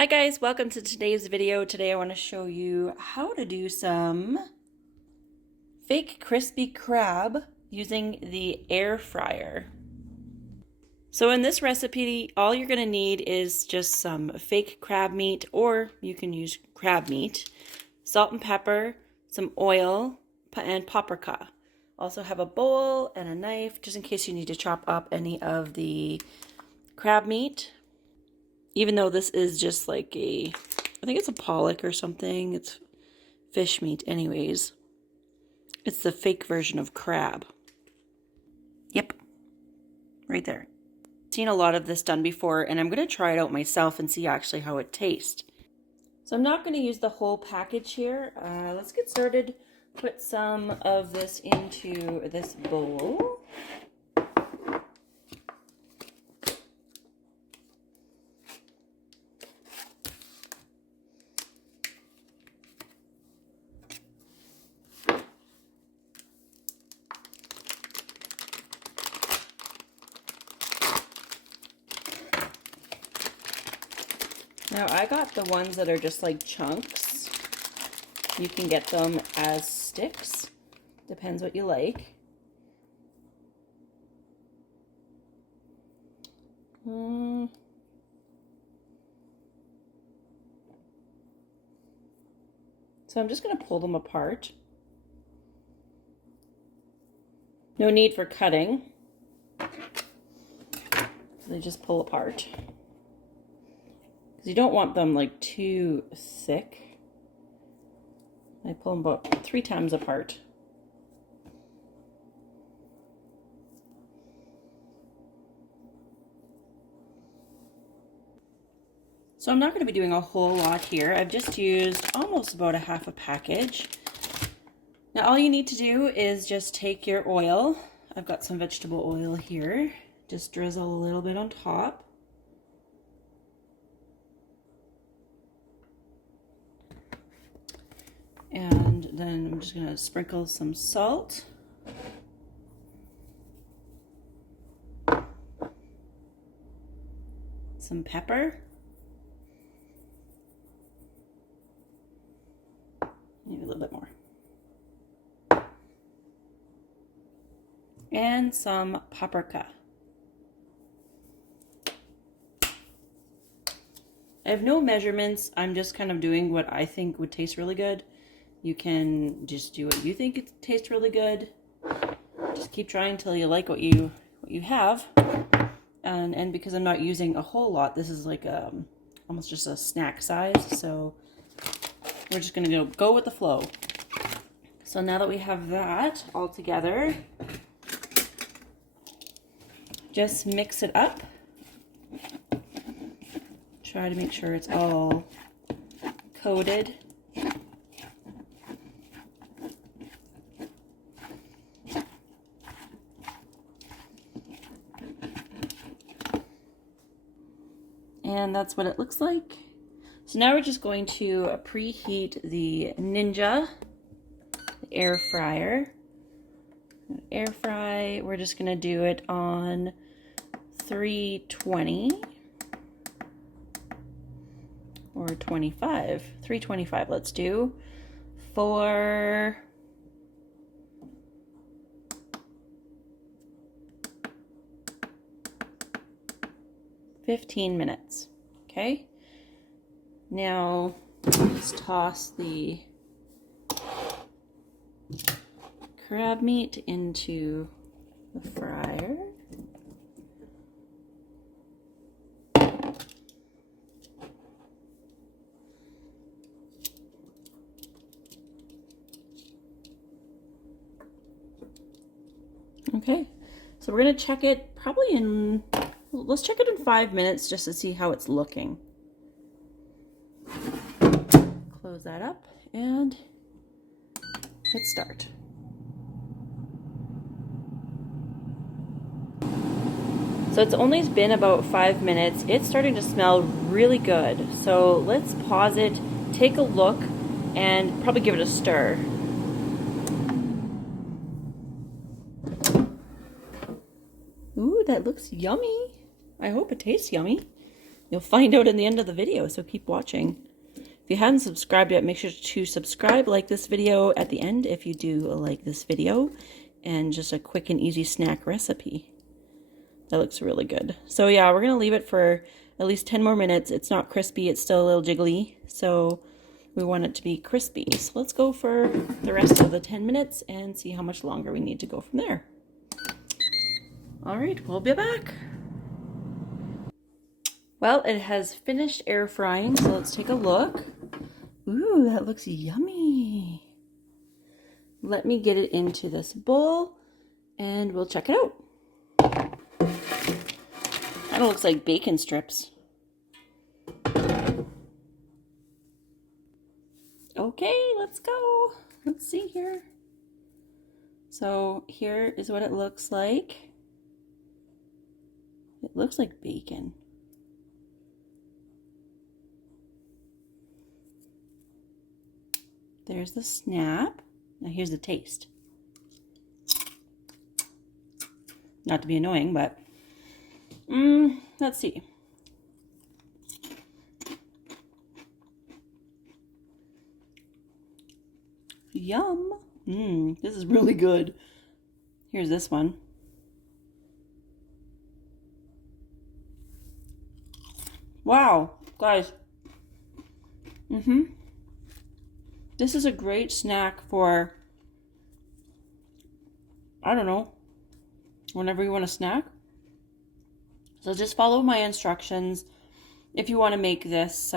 Hi guys, welcome to today's video. Today I want to show you how to do some fake crispy crab using the air fryer. So in this recipe, all you're going to need is just some fake crab meat, or you can use crab meat, salt and pepper, some oil, and paprika. Also have a bowl and a knife just in case you need to chop up any of the crab meat. Even though this is just like I think it's a pollock or something. It's fish meat anyways. It's the fake version of crab. Yep, right there. Seen a lot of this done before, and I'm going to try it out myself and see actually how it tastes. So I'm not going to use the whole package here. Let's get started. Put some of this into this bowl. Now I got the ones that are just like chunks. You can get them as sticks. Depends what you like. So I'm just going to pull them apart. No need for cutting. They just pull apart. Because you don't want them like too thick. I pull them about 3 times apart. So I'm not going to be doing a whole lot here. I've just used almost about a half a package. Now all you need to do is just take your oil. I've got some vegetable oil here. Just drizzle a little bit on top. And then I'm just going to sprinkle some salt. Some pepper. Maybe a little bit more. And some paprika. I have no measurements. I'm just kind of doing what I think would taste really good. You can just do what you think it tastes really good. Just keep trying until you like what you have. And because I'm not using a whole lot, this is like almost just a snack size. So we're just gonna go with the flow. So now that we have that all together, just mix it up. Try to make sure it's all coated. And that's what it looks like. So now we're just going to preheat the Ninja air fryer. Air fry, we're just gonna do it on 320 or 25. 325 let's do for 15 minutes. Okay, now let's toss the crab meat into the fryer. Okay, so we're gonna check it probably let's check it in 5 minutes just to see how it's looking. Close that up and hit start. So it's only been about 5 minutes. It's starting to smell really good. So let's pause it, take a look, and probably give it a stir. Ooh, that looks yummy. I hope it tastes yummy. You'll find out in the end of the video, so keep watching. If you haven't subscribed yet, make sure to subscribe, like this video at the end if you do like this video, and just a quick and easy snack recipe. That looks really good. So yeah, we're going to leave it for at least 10 more minutes. It's not crispy, it's still a little jiggly, so we want it to be crispy. So let's go for the rest of the 10 minutes and see how much longer we need to go from there. All right, we'll be back. Well, it has finished air frying, so let's take a look. Ooh, that looks yummy. Let me get it into this bowl and we'll check it out. Kind of looks like bacon strips. Okay, let's go. Let's see here. So here is what it looks like. It looks like bacon. There's the snap. Now here's the taste. Not to be annoying, but let's see. Yum. This is really good. Here's this one. Wow, guys. This is a great snack for, I don't know, whenever you want a snack. So just follow my instructions if you want to make this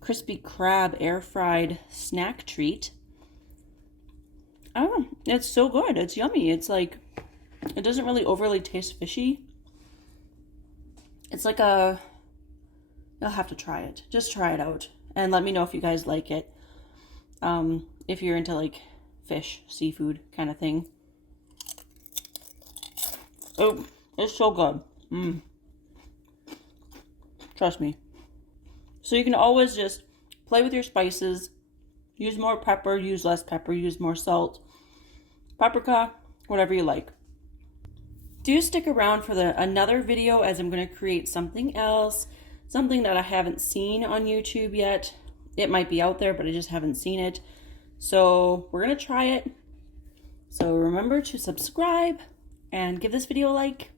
crispy crab air fried snack treat. I don't know, it's so good. It's yummy. It's like, it doesn't really overly taste fishy. It's like a, you'll have to try it. Just try it out and let me know if you guys like it. If you're into like fish, seafood kind of thing. Oh, it's so good. Trust me. So you can always just play with your spices. Use more pepper, use less pepper, use more salt, paprika, whatever you like. Do stick around for another video, as I'm going to create something else, something that I haven't seen on YouTube yet. It might be out there, but I just haven't seen it. So we're going to try it. So remember to subscribe and give this video a like.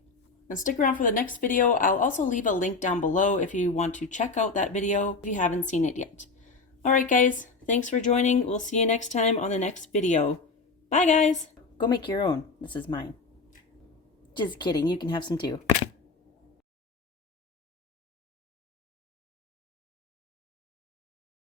And stick around for the next video. I'll also leave a link down below if you want to check out that video if you haven't seen it yet. Alright guys, thanks for joining. We'll see you next time on the next video. Bye guys! Go make your own. This is mine. Just kidding, you can have some too.